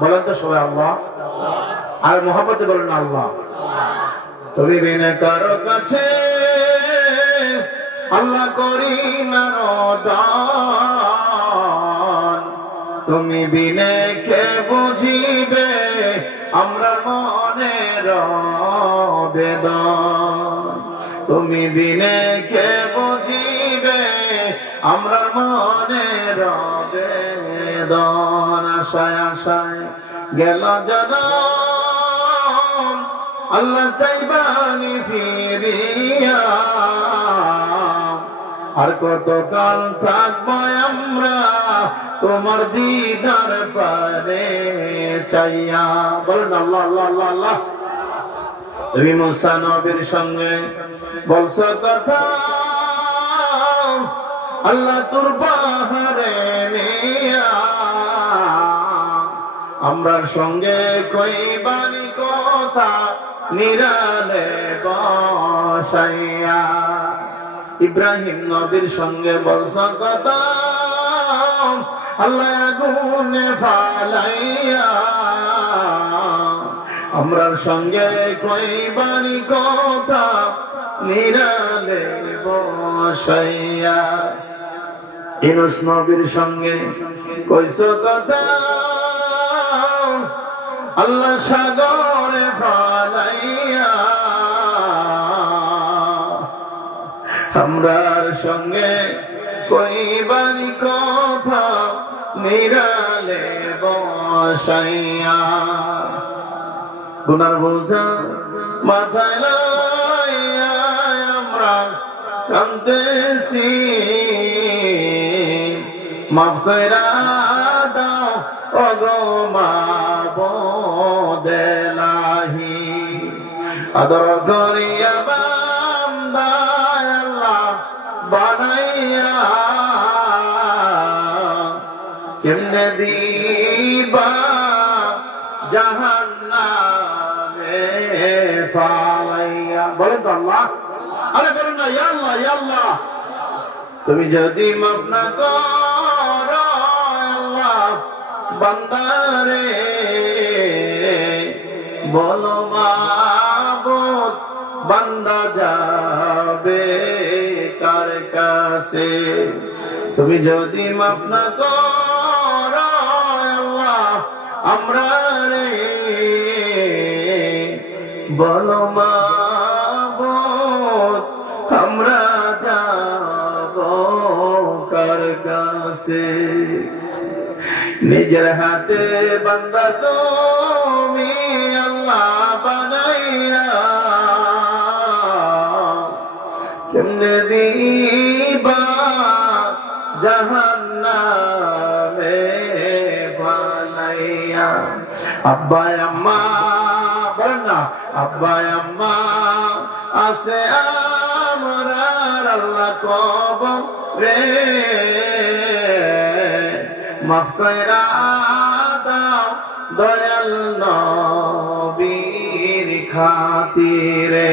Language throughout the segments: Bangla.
বলেন তো সবাই আল্লাহ। আর মোহাম্মতে বলেন আল্লাহ। তুমি বিনে কারও কাছে আল্লাহ করি না তুমি বিনে কে বুঝিবে আমরা মনের বেদন তুমি বিনে কে বুঝিবে আমরা মনের বেদন আশায় আশায় গেল জনম। আল্লাহ চাইবানি ফিরিয়া। আর কত কাল থাকব আমরা তোমার দিদার পারে চাইয়া। বলেন আল্লাহ আল্লাহ আল্লাহ তুমি মুসা নবীর সঙ্গে বলছো কথা। আল্লাহ তোর বাহারে নিয়া আমরার সঙ্গে কই বাণী কথা, নিরালে বসাইয়া। ইব্রাহিম নবীর সঙ্গে বলছ, কথা, আল্লাহ আগুনে ফালাইয়া। আমরার সঙ্গে কই বাণী কথা, নিরালে বসাইয়া। ইনুস নবীর সঙ্গে কইস কথা আল্লাহ সাগরে ফালাইয়া, আমরার সঙ্গে কইবানি কথা নিরালে বসাইয়া। গুনার বোঝা মাথায় লইয়া আমরা কান্দেছি মাফ কইরা দাও ওগো বদলাহি। আদর করিয়া বান্দায় আল্লাহ বানাইয়া। কেমনে দিবা জাহান্নামে ফালাইয়া। বলেন তো আল্লাহ। আরে বলেন না তুমি যদি মাফ না করো আল্লাহ, বান্দারে। বলো মাবুদ বান্দা যাবে কার কাছে? তুমি যদি মাফ না করো, আল্লাহ, আমরা রে। বলো মাবুদ আমরা যাব কার কাছে? নিজের হাতে বান্দা তুমি কেমনে দিবা জাহান্নামে বানাইয়া। আব্বা আম্মা, বলেন আব্বা আম্মা আছে আমরার আল্লাহ রে মাফ দয়াল নবীর খাতিরে।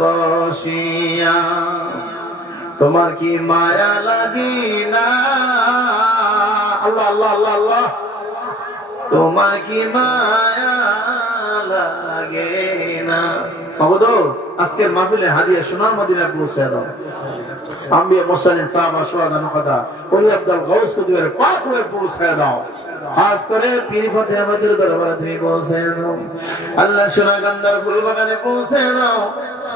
বসিয়া। তোমার কি মায়া লাগি না? আল্লাহ তোমার কি মায়া লাগে না? আজকের মাহফিলে হাদিয়া সোনার মদিনা পৌঁছে দাও আম্বিয়া মুসালিন সাহাবা সোহাদা নকদা ওলি আব্দুল গাউস কুতুবের পাক হয়ে পৌঁছে দাও খাস করে পীরি ফতে আমাদের দরবারে তুমি পৌঁছে দাও আল্লাহ সোনা গান্দার ফুল বাগানে পৌঁছে দাও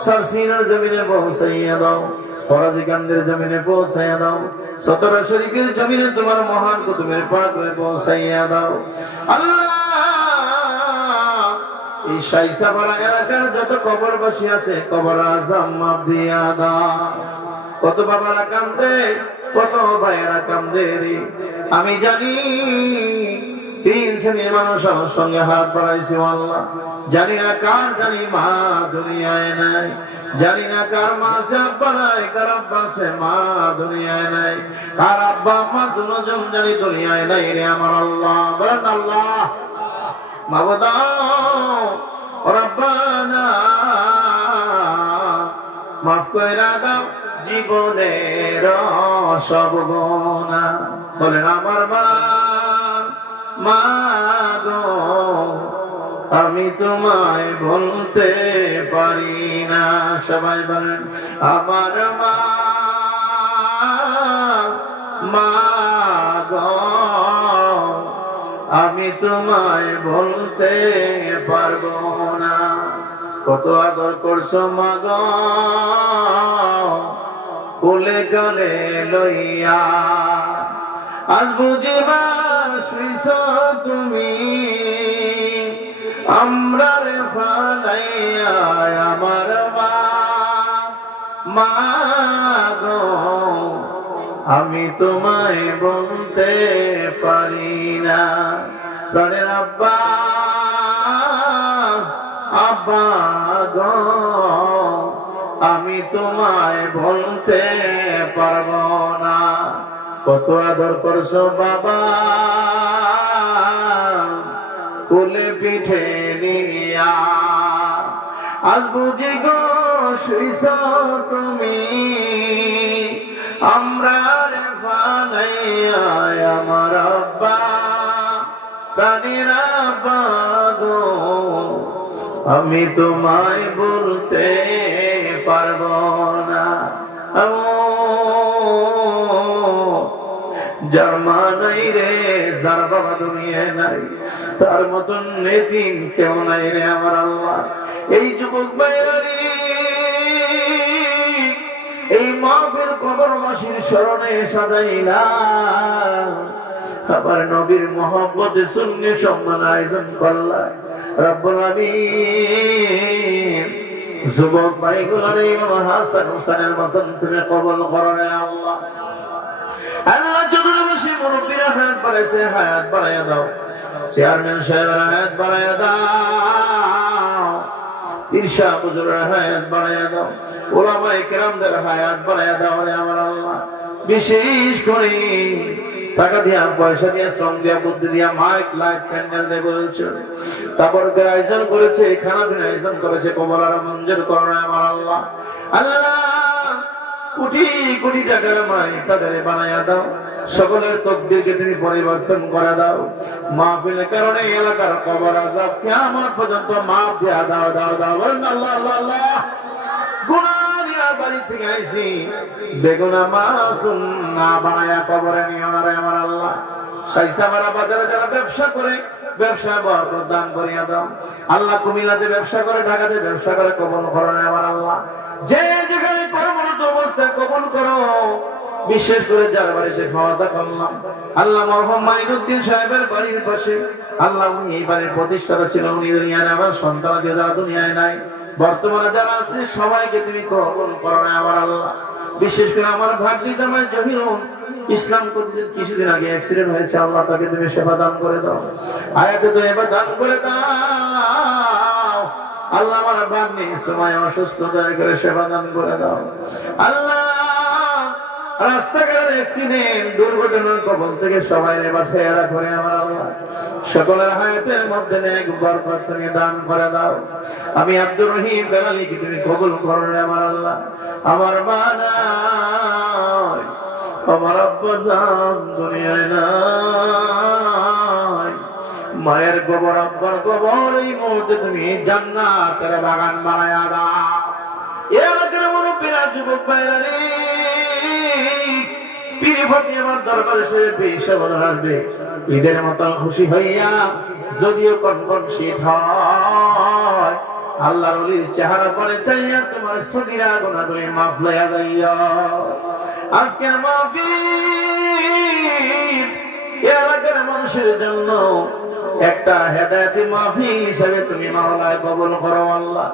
সারসিনার জমিনে পৌঁছাইয়া দাও ফরাজি কান্দের জমিনে পৌঁছাইয়া দাও সতরা শরীফের জমিনে তোমার মহান কুতুবের পাক হয়ে পৌঁছাইয়া দাও আল্লাহ আমি জানি, তিন শ্রেণির মানুষ আমার সঙ্গে হাত বাড়াইছে, আল্লাহ। জানি না কার, জানি মা দুনিয়ায় নাই। জানি না কার মা সে আব্বা নাই। কার আব্বা সে মা দুনিয়ায় নাই। কার আব্বা মা দুজন জানি দুনিয়ায় নাই রে আমার আল্লাহ। বলেন আল্লাহ মাবদা মাফ জীবনের সব গোনা বলেন, আমার মা গো, আমি তোমায় বলতে পারি না। সবাই বলেন, আমার মা মা আমি তোমায় বলতে পারব না। কত আদর করছ মাগ। কোলে গলে লইয়া। আজ বুঝিবা তুমি। আমরা রে ফালাইয়া আমার মা। মা আমি তোমায় বলতে পারি না। প্রাণের আব্বা আব্বা গো, আমি তোমায় বলতে পারব না। কত আদর করছ বাবা, কোলে পিঠে নিয়া। আজ বুঝি গো তুমি? আমি তোমায় বলতে পারব না। ও মা নাই রে, যার বাবা দুনিয়ায় নাই, তার মতন নেদিন কেউ নাই রে আমার আল্লাহ। এই যুবক বাইরারি এই মাহফিল কবরবাসীর স্মরণে সাজাইলা। আবার নবীর মোহাম্মতে শূন্য সম্মান আয়োজন করলা। রব্বুল যুবক হাসান মতন তুমি কবল করো আল্লাহ। হায়াত হায়াত বাড়াইয়া দাও। চেয়ারম্যান সাহেবের হায়াত বাড়াইয়া দাও। ঈর্ষা হায়াত দাও। হায়াত আমার আল্লাহ। বিশেষ করে টাকা দিয়া, পয়সা দিয়া, শ্রম দিয়া, বুদ্ধি দিয়া, মাইক, লাইট প্যান্ডেল দিয়ে বলছে। তারপর আয়োজন করেছে, খানা করেছে কবলার মঞ্জুর করোনা আমার আল্লাহ। আল্লাহ, কোটি কোটি টাকার মাই তাদের বানাইয়া দাও। সকলের তকদিরকে তুমি পরিবর্তন করে দাও। মাহফিলের কারণে এলাকার কবর আজাব কেমন পর্যন্ত মাফ দিয়া দাও দাও দাও। বলেন, আল্লাহ আল্লাহ আল্লাহ। আমার আল্লাহ। বাজারে ব্যবসা করে ব্যবসা করিয়া দাও। আল্লাহ কুমিল্লাতে ব্যবসা করে, ঢাকাতে ব্যবসা করে, কবল করো আমার আল্লাহ। যে যেখানে কর্মরত অবস্থায় কবল করো। বিশেষ করে যার বাড়িতে খাওয়া দাওয়া করলাম। আল্লাহ মরহম সাহেবের বাড়ির পাশে। আল্লাহ উনি এই বাড়ির প্রতিষ্ঠাতা ছিল উনি দুনিয়ায় আমার সন্তান দিয়ে যারা দুনিয়ায় নাই। বর্তমানে যারা আছে, সবাইকে তুমি কবল করো না আমার আল্লাহ। বিশেষ করে আমার ভাগ্যিক আমার জমিরুন ইসলাম করতে কিছুদিন আগে অ্যাক্সিডেন্ট হয়েছে, আল্লাহ তাকে তুমি সেবা দান করে দাও। আয়াতে তো এবার দান করে দাও। আল্লাহ আমার বান্নি সময় অসুস্থ, দয়া করে সেবা দান করে দাও। আল্লাহ থেকে সবাই করে তুমি আমি আব্দুর রহিম বেলালিকে তুমি কবুল করো আমার আল্লাহ? আমার আমার দুনিয়ায় নাই। মায়ের গোবর, আব্বার গোবর, এই মুহূর্তে তুমি জান্নাতের বাগান বানায়া দাও। এলাকার মুরব্বীরা, যুবক ভাইরা ঈদের মতো খুশি হইয়া যদিও কনকন শীত হয়, আল্লাহর অলির চেহারা পরে চাইয়া তোমার সগিরা গোনা করে মাফ লইয়া যাইয়া আজকের মাহফিল এলাকার মানুষের জন্য একটা হেদায়তি মাহফিল হিসেবে তুমি মাওলায় কবুল করো আল্লাহ।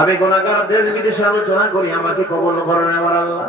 আমি গুণাগার দেশ বিদেশে আলোচনা করি, আমাকে কবল করো আমার আল্লাহ।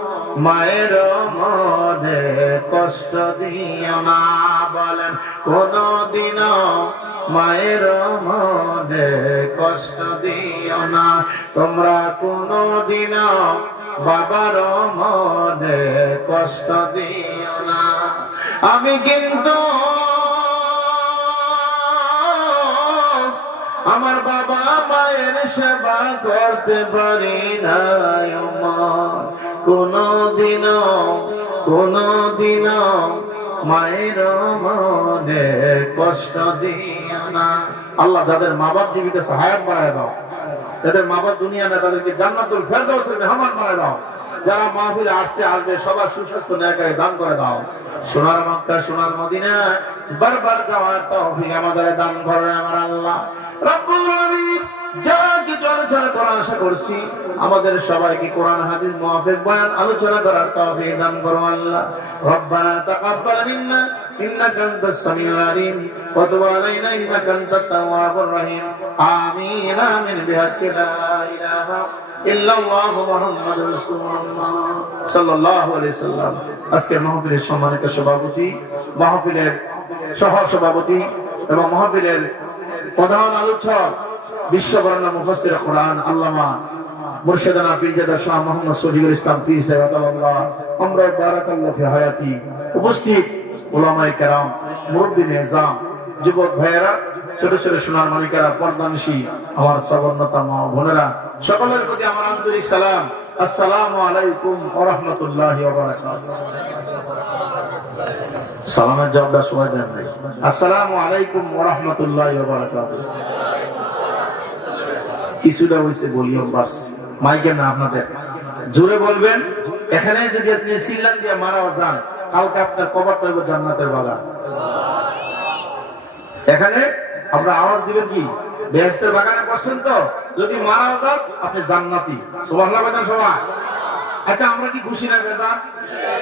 মায়ের মনে কষ্ট দিও না বলেন কোনো দিন মায়ের মনে কষ্ট দিও না। তোমরা কোনো দিন বাবার মনে কষ্ট দিও না। আমি কিন্তু আমার বাবা মায়ের সেবা করতে পারি না কোনো দিন কোনো দিন মায়ের মনে কষ্ট দিও না। আল্লাহ যাদের মা বাপ জীবিত সহায়ক বানায় দাও। যাদের মা বাপ দুনিয়া না তাদেরকে জান্নাতুল ফেরদাউসের মেহমান বানায় দাও। যারা মাহফিলে আসছে, আসবে, সবার সুস্বাস্থ্য ন্যায় দান করে দাও। সোনার মক্কা, সোনার মদিনা বারবার যাওয়ার তৌফিক আমাদের দান করেন আমার আল্লাহ। আজকে মাহফিলের সম্মানিত সভাপতি মাহফিলের সহ সভাপতি এবং মাহফিলের প্রধান আলোচক বিশ্ববর্ণ মুফাসসির কোরআন, আল্লামা মুর্শিদানা পীরজাদা শাহ মোহাম্মদ শফিকুল ইসলাম পীর সাহেব আল্লাহ আমরা বারাকাল্লাহ ফি হায়াতি উপস্থিত ওলামায়ে কেরাম, মুরব্বী নিজাম, যুবক ভাইয়েরা, ছোট ছোট সোনার মালিকেরা পর্দানশী আমার সবর্ণতা মা বোনেরা, সকলের প্রতি আমার আন্তরিক সালাম। আসসালামু আলাইকুম ওয়া রাহমাতুল্লাহি ওয়া বারাকাতুহু। সালামের জবাবটা ভাই আসসালামু আলাইকুম কিছুটা হইছে বলিও বাস। মাইকে না, আপনাদের। জোরে বলবেন, এখানে যদি আপনি দিয়ে মারাও যান, কালকে আপনার কবর পাইব জান্নাতের বাগান। এখানে আমরা আওয়াজ দিবেন কি? বেহেস্তের বাগানে বসছেন তো? যদি মারা যান, আপনি জান্নাতি। সবাই। আচ্ছা আমরা কি খুশি না বেজান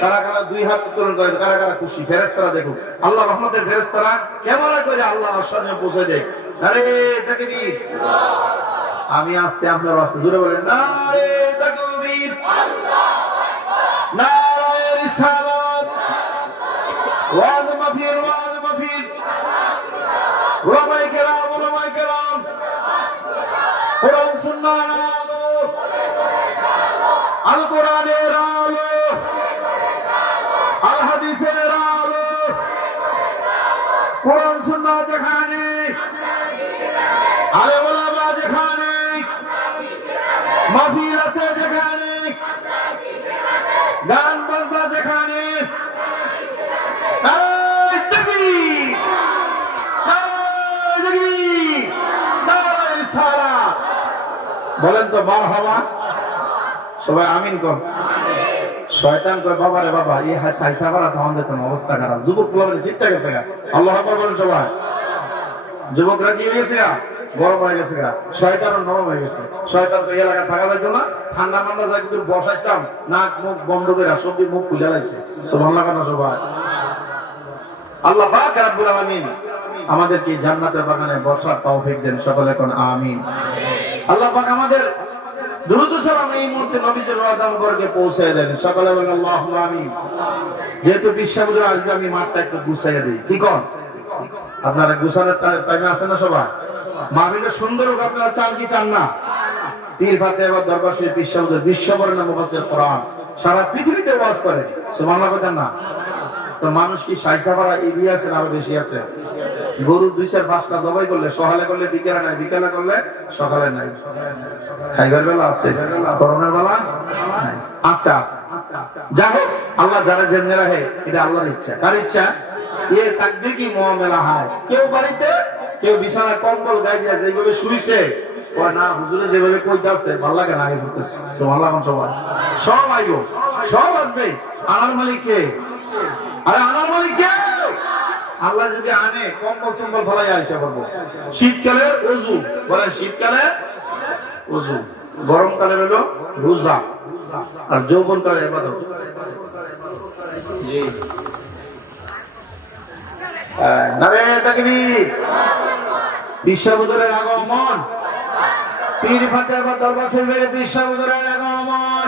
কারা কারা দুই হাত উত্তোলন করে কারা কারা খুশি? ফেরেস্তারা দেখুন আল্লাহ রহমতের ফেরেস্তারা কেমন করে আল্লাহ সামনে পৌঁছে দেয়? আরে তাকবীর আমি আস্তে আপনার আস্তে জুড়ে বলেন মাফির ওয়াজ মাফির ওলামায়ে কেরাম ওলামায়ে কেরাম, কোরআন সুন্নাহর আলো আল কোরআনের আলো আল হাদিসের আলো কোরআন সুন্নাহ যেখানে আলে ওলামা যেখানে মাহফিল আছে যেখানে গান বাজনা যেখানে এই তাকবীর! এই তাকবীর! নারায়ে রিসালাত! বলেন তো মার হবা সবাই আমিন কর। শয়তান কয়, বাবা রে বাবা অবস্থা খারাপ। যুবক চিন্তা গেছে গা? আল্লাহ আকবার বলেন সবাই। যুবকরা কি হয়ে গেছে গা? গরম হয়ে গেছে গা। শয়তান নরম হয়ে গেছে। শয়তান তো এলাকা থাকা না। ঠান্ডা মান্ডা যাই বসাইতাম নাক মুখ বন্ধ করে সবজি মুখ খুলে লাগছে সবাই। আল্লাহ পাক রাব্বুল আলামিন আমাদেরকে জান্নাতের বাগানে বসার তৌফিক দেন সকলে কোন আমিন। আল্লাহ পাক আমাদের দ্রুত সালাম এই মুহূর্তে নবীজুল আজম বর্গে পৌঁছে দেন। সকলে বলেন আল্লাহু আমিন। যেহেতু বিশ্ববুজুর আসবে, আমি মাঠটা একটু গুছাইয়ে দিই। কি কন? আপনারা গুছানোর টাইমে আছে না সবাই? মাহফিলটা সুন্দর হোক, আপনারা চান কি চান না? পীর ফাতে এবার দরবার শরীফ বিশ্ববুজুর বিশ্ববরের মুফাসসির কোরআন। সারা পৃথিবীতে ওয়াজ করে। সুবহানাল্লাহ কথা না? তো মানুষ কি সাইসাপাড়া আরও বেশি আছে? গরু পাঁচটা জবাই করলে, সকালে করলে বিকেলে নাই, বিকেলে করলে সকালে নাই। খাইবার বেলা আছে। করোনার বেলা আছে আছে। যাই হোক, আল্লাহ যারা জেনে রাখে, এটা আল্লাহর ইচ্ছা। কার ইচ্ছা? থাকবে কি মোয়ামেলা হয়? কেউ বাড়িতে, কেউ বিছানা কম্বল গাইছে, যেভাবে শুইছে ও না, হুজুরে যেভাবে কইতে আছে ভালো লাগে না, আগে সবাই। সব আইব, সব আসবে। আনার মালিক কে? আল্লাহ যদি আনে, কম্বল চম্বল ফলাই করব। শীতকালে অজু বলেন, শীতকালে অজু গরমকালে হলো রোজা। আর যৌবন কালে এবাদত আগমন। পীর ফাতেহ বা দরবার শরীফের আগমন।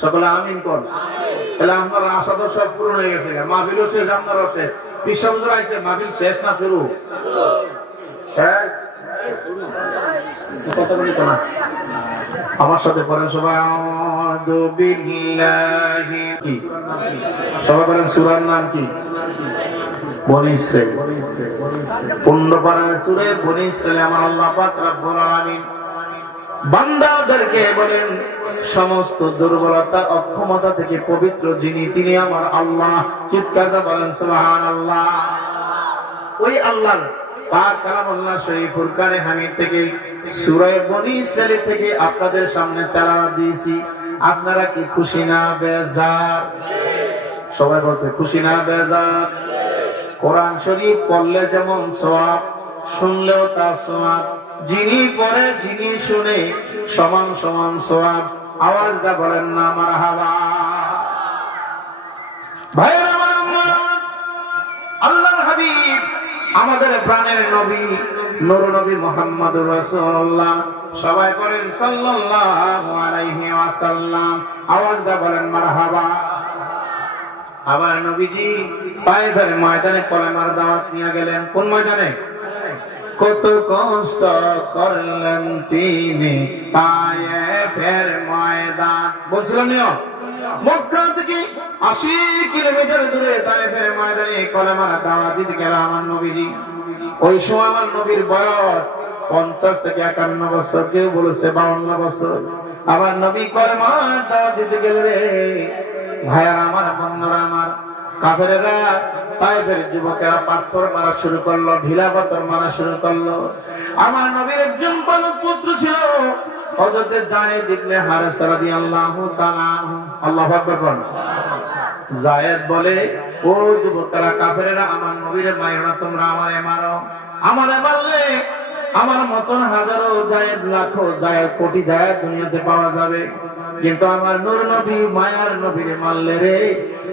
সকলে আমিন কোন। তাহলে আপনার আশা তো সব পূরণ হয়ে গেছে। মাহফিল শেষ আপনার আছে বিশ্ববুদ্ধ আইছে মাহফিল শেষ না শুরু? হ্যাঁ? আমার সাথে পড়েন সবাই। সবাই বলেন, সূরার নাম কি? বনি ইসরাইল। পনেরো পারা সূরা বনি আমার আল্লাহ পাক রব্বুল আলামিন বান্দাদেরকে বলেন, সমস্ত দুর্বলতা অক্ষমতা থেকে পবিত্র যিনি, তিনি আমার আল্লাহ। চিৎকার বলেন, সুবহানাল্লাহ। ওই আল্লাহর পাক কালামুল্লাহ শরীফ আপনারা কি খুশি না সবাই বলতে পড়লে যেমন সওয়াব, শুনলেও তা সওয়াব। যিনি পড়ে যিনি শুনে সমান সমান সওয়াব। আওয়াজ দা বলেন না মারহাবা। ভাইরা আমার আম্মা, আল্লাহর হাবিব আমাদের প্রাণের নবী নূর নবী মোহাম্মদুর রাসূলুল্লাহ। সবাই করেন সাল্লাল্লাহু আলাইহি ওয়াসাল্লাম। আওয়াজ দা বলেন মারহাবা। আবার নবীজি পায়ে ধরে ময়দানে কলেমার দাওয়াত নিয়ে গেলেন। কোন ময়দানে? কত কষ্ট করলেন তিনি। পায়ে ফের ময়দান। বলছিলাম মক্কা থেকে আশি কিলোমিটার দূরে তাইফের ময়দানে কলেমার দাওয়াত দিতে গেল আমার নবীজি। ওই সময় আমার নবীর বয়স পঞ্চাশ থেকে একান্ন বছর। কেউ বলেছে বাউন্ন বছর। আমার নবী কলেমার দাওয়াত দিতে গেলে রে। ভাইয়ার আমার, বন্ধুরা আমার, কাফেরেরা তাইফের যুবকেরা পাথর মারা শুরু করল, ঢিলা পাথর মারা শুরু করল। আমার নবীর একজন বালক পুত্র ছিল অযোধ্যে জায়েদ ইবনে হারে রাদিয়াল্লাহু তাআলা আল্লাহ আল্লাহু বলেন। জায়েদ বলে, ও যুবকেরা, কাফেরেরা, আমার নবীর মায়েরা, তোমরা আমারে মারো। আমারে মারলে আমার মতন হাজারো জায়েদ, লাখো জায়েদ, কোটি জায়েদ দুনিয়াতে পাওয়া যাবে। কিন্তু আমার নূর নবী, মায়ার নবীরে মারলে রে,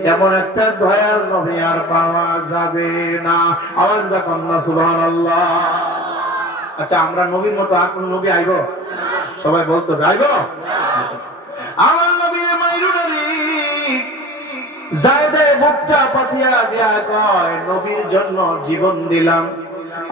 এমন একটা দয়ার নবী আর পাওয়া যাবে না। আওয়াজ দেখুন না, সুবহানাল্লাহ। আচ্ছা আমরা নবীর মতো আর কোন নবী আইব? সবাই বলতো আইব? আমার নবীর মাইরুডারি জায়দে বুকটা পাতিয়া দিয়া কয়, নবীর জন্য জীবন দিলাম।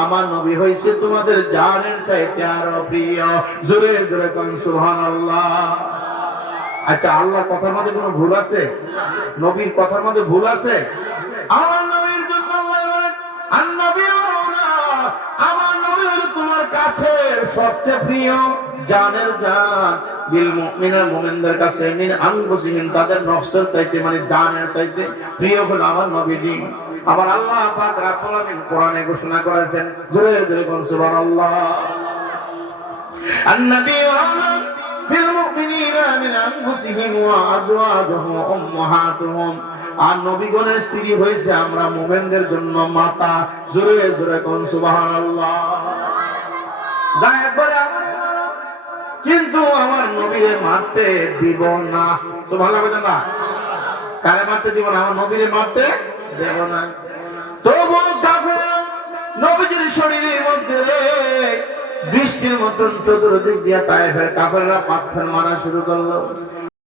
আমার নবী হইছে তোমাদের জানের চাইতে আরও প্রিয়। জোরে জোরে কোন, সুবহানাল্লাহ। আচ্ছা আল্লাহ কথার মধ্যে কোনো ভুল আছে? নবীর কথার মধ্যে ভুল আছে? আমার নবীর জন্য আল্লাহ আমার নবী হলো তোমার কাছে সবচেয়ে প্রিয় জানের জান। কাছে তাদের নফসের চাইতে মানে জানের চাইতে প্রিয় হলো আমার নবীজি। আবার আল্লাহ কোরআনে ঘোষণা করেছেন, জোরে জোরে বল আর নবীগণের স্ত্রী হয়েছে আমরা জন্য মাতা, জোরে জোরে কিন্তু আমার নবীরে মারতে দিব না। সুবহানাল্লাহ কারে মারতে দিব না? আমার নবীরে মারতে তবু কাফের নবীজির শরীরের মধ্যে বৃষ্টির মতন চতুর্দিক দিয়ে পায়ে তাইফের কাপড়েরা পাথর মারা শুরু করল।